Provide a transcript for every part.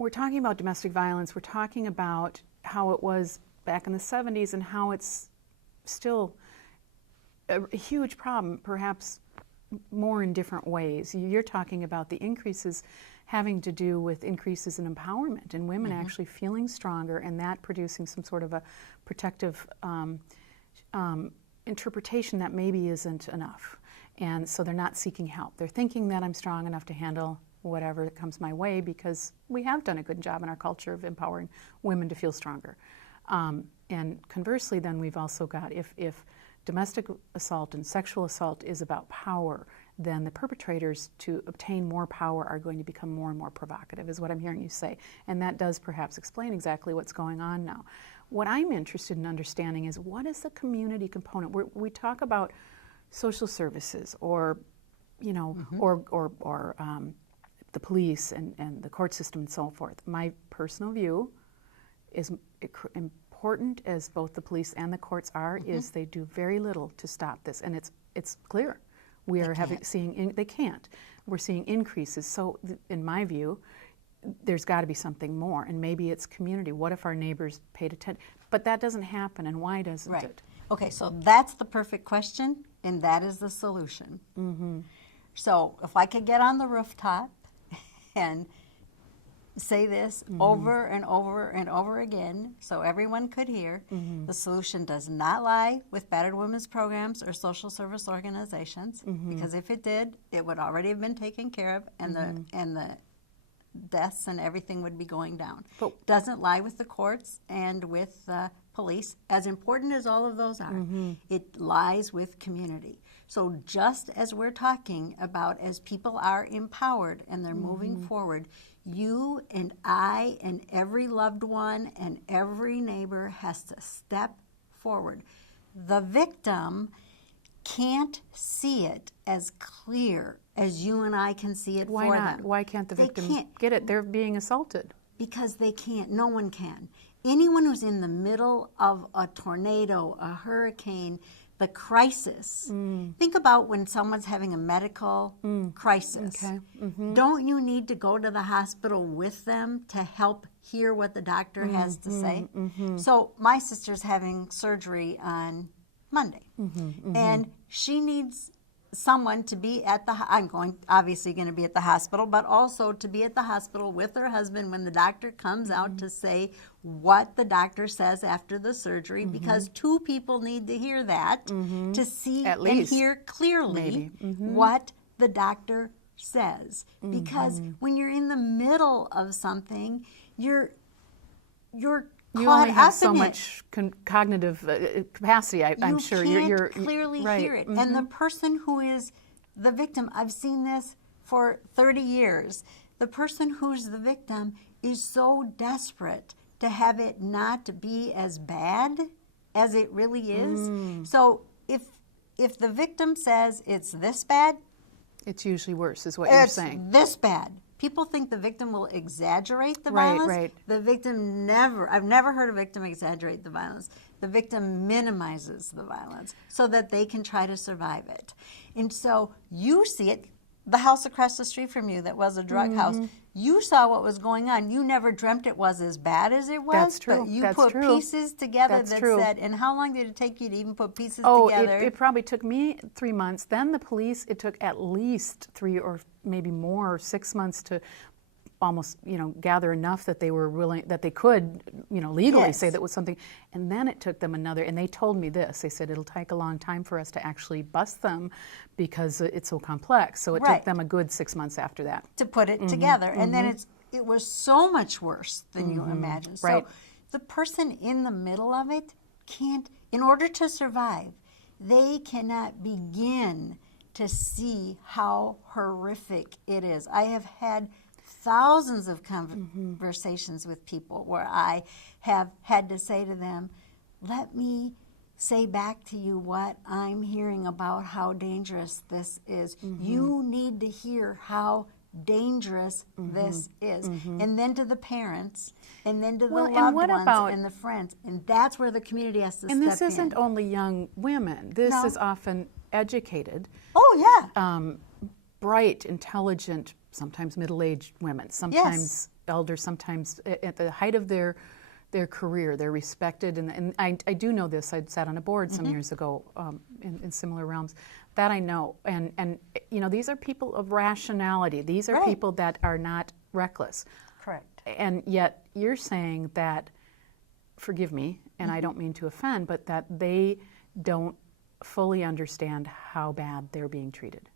we're talking about domestic violence. We're talking about how it was back in the 70s and how it's still a huge problem, perhaps more in different ways. You're talking about the increases having to do with increases in empowerment and women actually feeling stronger, and that producing some sort of a protective interpretation that maybe isn't enough. And so they're not seeking help. They're thinking that I'm strong enough to handle whatever that comes my way, because we have done a good job in our culture of empowering women to feel stronger. And conversely, then we've also got, if domestic assault and sexual assault is about power, then the perpetrators, to obtain more power, are going to become more and more provocative, is what I'm hearing you say. And that does perhaps explain exactly what's going on now. What I'm interested in understanding is, what is the community component? We talk about social services, or, you know, or the police and the court system and so forth. My personal view is, important as both the police and the courts are, is they do very little to stop this, and it's clear. We are seeing they can't. We're seeing increases. So in my view, there's got to be something more, and maybe it's community. What if our neighbors paid attention? But that doesn't happen, and why doesn't it? Okay, so that's the perfect question, and that is the solution. So if I could get on the rooftop and say this over and over and over again so everyone could hear, the solution does not lie with battered women's programs or social service organizations, because if it did, it would already have been taken care of, and the deaths and everything would be going down. But doesn't lie with the courts and with police, as important as all of those are. It lies with community. So just as we're talking about, as people are empowered and they're moving forward, you and I and every loved one and every neighbor has to step forward. The victim can't see it as clear as you and I can see it for them. Why not? Why can't the victim get it? They're being assaulted. Because they can't. No one can. Anyone who's in the middle of a tornado, a hurricane, the crisis. Think about when someone's having a medical crisis. Don't you need to go to the hospital with them to help hear what the doctor has to say? So my sister's having surgery on Monday, and she needs someone to be at the, obviously going to be at the hospital, but also to be at the hospital with her husband when the doctor comes out to say what the doctor says after the surgery, because two people need to hear that to see and hear clearly what the doctor says. Because when you're in the middle of something, you're you only have so much cognitive capacity, I'm sure. You can't clearly hear it. And the person who is the victim, I've seen this for 30 years, the person who's the victim is so desperate to have it not be as bad as it really is. So if the victim says it's this bad, it's usually worse, is what you're saying. It's this bad. People think the victim will exaggerate the violence. The victim I've never heard a victim exaggerate the violence. The victim minimizes the violence so that they can try to survive it. And so you see it, the house across the street from you that was a drug house, you saw what was going on. You never dreamt it was as bad as it was. That's true. But you put pieces together said, and how long did it take you to even put pieces together? It probably took me 3 months. Then the police, it took at least 3 or maybe more, 6 months to almost, gather enough that they were willing, that they could, legally say that was something. And then it took them another, and they told me this. They said it'll take a long time for us to actually bust them because it's so complex. So it took them a good 6 months after that to put it together. And then it was so much worse than you imagined. So the person in the middle of it can't, in order to survive, they cannot begin to see how horrific it is. I have had thousands of conversations with people where I have had to say to them, let me say back to you what I'm hearing about how dangerous this is. You need to hear how dangerous this is. And then to the parents, and then to the loved ones and the friends. And that's where the community has to step in. And this isn't only young women. This is often educated. Oh, yeah. Bright, intelligent, sometimes middle-aged women, sometimes elders sometimes at the height of their career, they're respected, and I do know this. I sat on a board some years ago in similar realms. That I know, and these are people of rationality. These are people that are not reckless. Correct. And yet you're saying that, forgive me, and I don't mean to offend, but that they don't fully understand how bad they're being treated.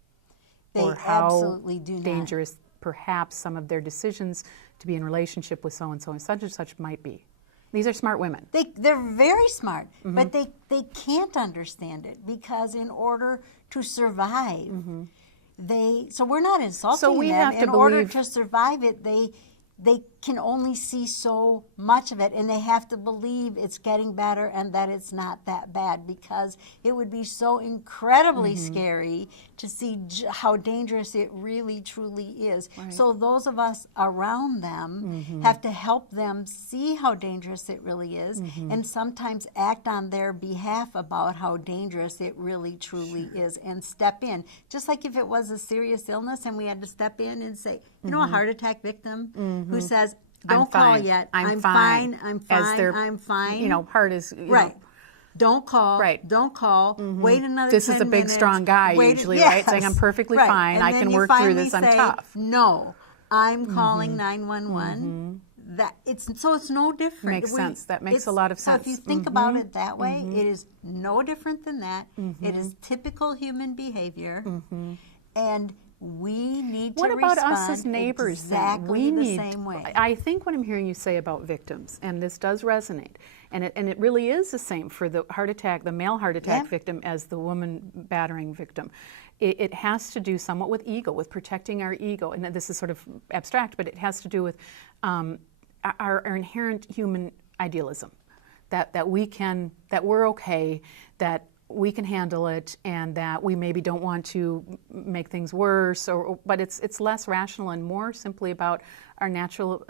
They or how absolutely do not. dangerous perhaps some of their decisions to be in relationship with so and such might be. These are smart women. They're very smart, but they can't understand it because in order to survive, so we're not insulting So we them. have to in order believe- to survive it, they can only see so much of it, and they have to believe it's getting better and that it's not that bad, because it would be so incredibly scary to see how dangerous it really truly is. Right. So those of us around them have to help them see how dangerous it really is, and sometimes act on their behalf about how dangerous it really truly is, and step in. Just like if it was a serious illness and we had to step in and say, a heart attack victim who says, don't call yet. I'm fine. I'm As fine. their, I'm fine. Heart is Right. Don't call. Right. Don't call. Wait another 10 minutes. This is a big, strong guy usually, right? Saying, I'm perfectly fine. And I then can you work through finally this. I'm say, tough. No, I'm calling 911. It's no different. Makes sense. That makes a lot of sense. So if you think about it that way, it is no different than that. It is typical human behavior, and we need to What about respond us as neighbors? exactly then? the same way. I think what I'm hearing you say about victims, and this does resonate, and it really is the same for the heart attack, the male heart attack victim as the woman battering victim. It has to do somewhat with ego, with protecting our ego, and this is sort of abstract, but it has to do with our inherent human idealism, that we're okay, that we can handle it, and that we maybe don't want to make things worse, but it's less rational and more simply about our natural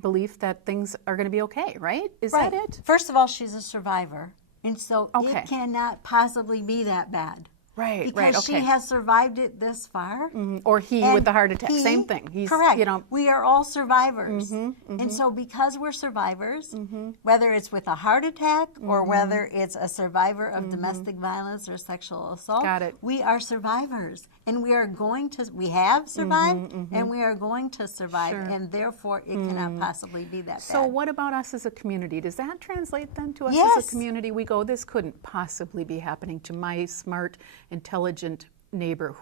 belief that things are going to be okay, right? Is that it? First of all, she's a survivor, and so Okay. it cannot possibly be that bad. Right, Because right, she okay. has survived it this far. Or he And with the heart attack, he- same thing. He's, correct. We are all survivors. Mm-hmm, And so because we're survivors, whether it's with a heart attack or whether it's a survivor of domestic violence or sexual assault, Got it. we are survivors. And we have survived, and we are going to survive. Sure. And therefore, it cannot possibly be that So bad. what about us as a community? Does that translate then to us as Yes. a community? We go, this couldn't possibly be happening to my smart, intelligent neighbor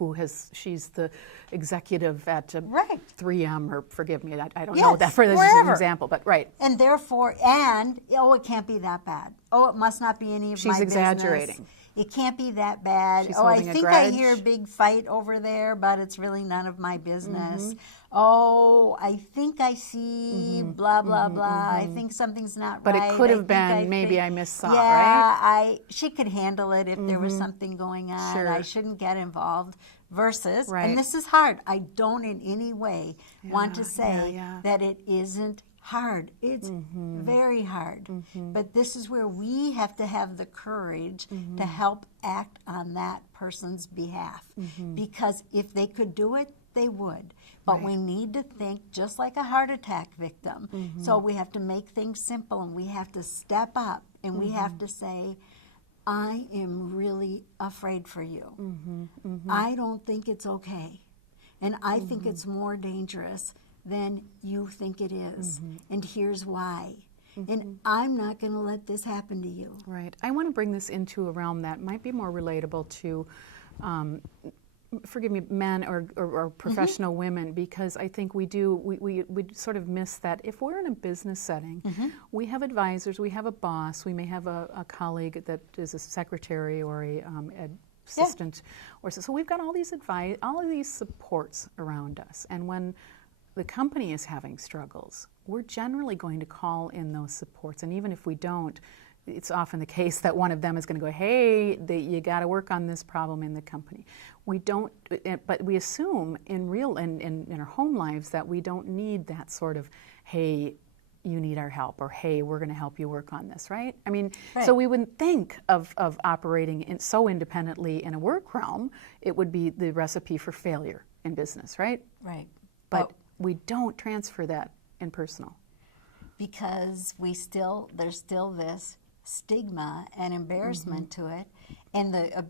she's the executive at Right. 3M, or forgive me, I don't Yes, know that for this is an wherever. example, but right. And therefore, it can't be that bad. Oh, it must not be any of my She's business. exaggerating. It can't be that bad. She's I holding a think I grudge. hear a big fight over there, but it's really none of my business. Mm-hmm. Oh, I think I see blah, blah, blah. I think something's not But it right. could have I think been, maybe I missaw, yeah, right? she could handle it if there was something going on. Sure. I shouldn't get involved. Versus, Right. and this is hard, I don't in any way want to say yeah. that it isn't hard. It's very hard. But this is where we have to have the courage to help act on that person's behalf. Because if they could do it, they would. But we need to think just like a heart attack victim. So we have to make things simple, and we have to step up, and we have to say, I am really afraid for you. I don't think it's okay. And I think it's more dangerous than you think it is. And here's why. And I'm not going to let this happen to you. Right. I want to bring this into a realm that might be more relatable to, forgive me, men or professional women, because I think we sort of miss that if we're in a business setting, we have advisors, we have a boss, we may have a colleague that is a secretary or a assistant, or so we've got all these all of these supports around us, and when the company is having struggles, we're generally going to call in those supports, and even if we don't, it's often the case that one of them is going to go, hey, you got to work on this problem in the company. We don't, but we assume in our home lives that we don't need that sort of, hey, you need our help, or hey, we're going to help you work on this, right? I mean, so we wouldn't think of operating so independently in a work realm. It would be the recipe for failure in business, right? Right. But we don't transfer that in personal? Because there's still this stigma and embarrassment to it, and the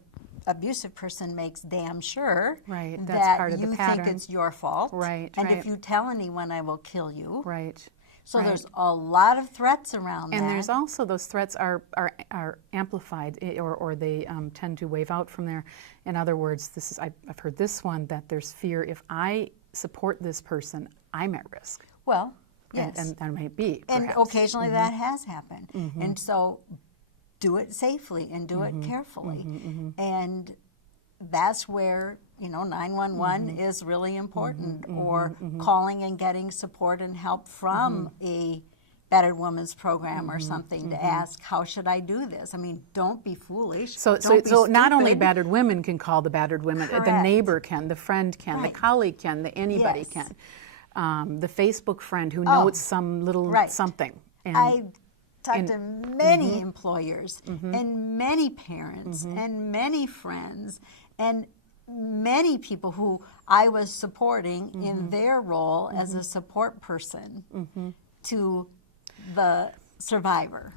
abusive person makes damn sure Right, that's that part of the you pattern. think it's your fault. Right, and right. if you tell anyone, I will kill you. Right. So right. there's a lot of threats around And that. there's also those threats are amplified, or they tend to wave out from there. In other words, I've heard this one, that there's fear, if I support this person, I'm at risk. Well, yes. And that might be, And perhaps. occasionally that has happened. And so do it safely and do it carefully. And that's where, 911 is really important, or calling and getting support and help from a Battered Women's Program or something to ask, how should I do this? I mean, don't be foolish. So not only battered women can call the battered women, the Correct. neighbor can, the friend can, Right. the colleague can, anybody Yes. can. The Facebook friend who notes some little right. something. And I talked to many employers and many parents and many friends and many people who I was supporting in their role as a support person to the survivor.